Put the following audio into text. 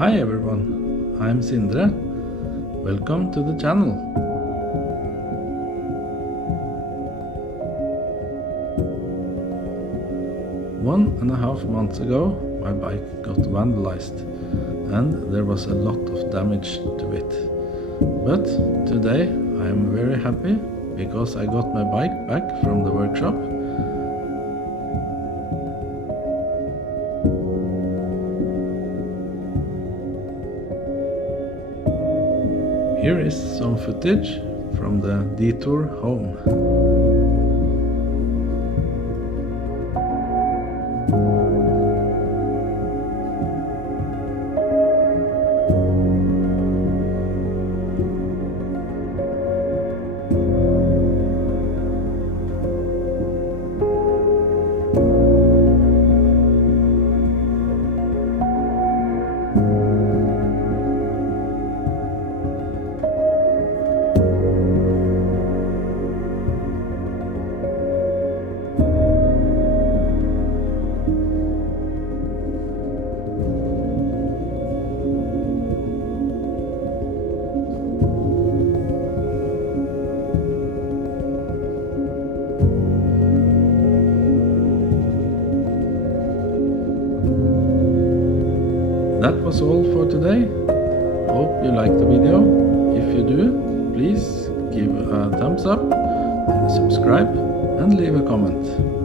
Hi everyone, I'm Sindre. Welcome to the channel. One and a half months ago, my bike got vandalized and there was a lot of damage to it. But today I am very happy because I got my bike back from the workshop. Here is some footage from the detour home. That was all for today. Hope you liked the video. If you do, please give a thumbs up, subscribe and leave a comment.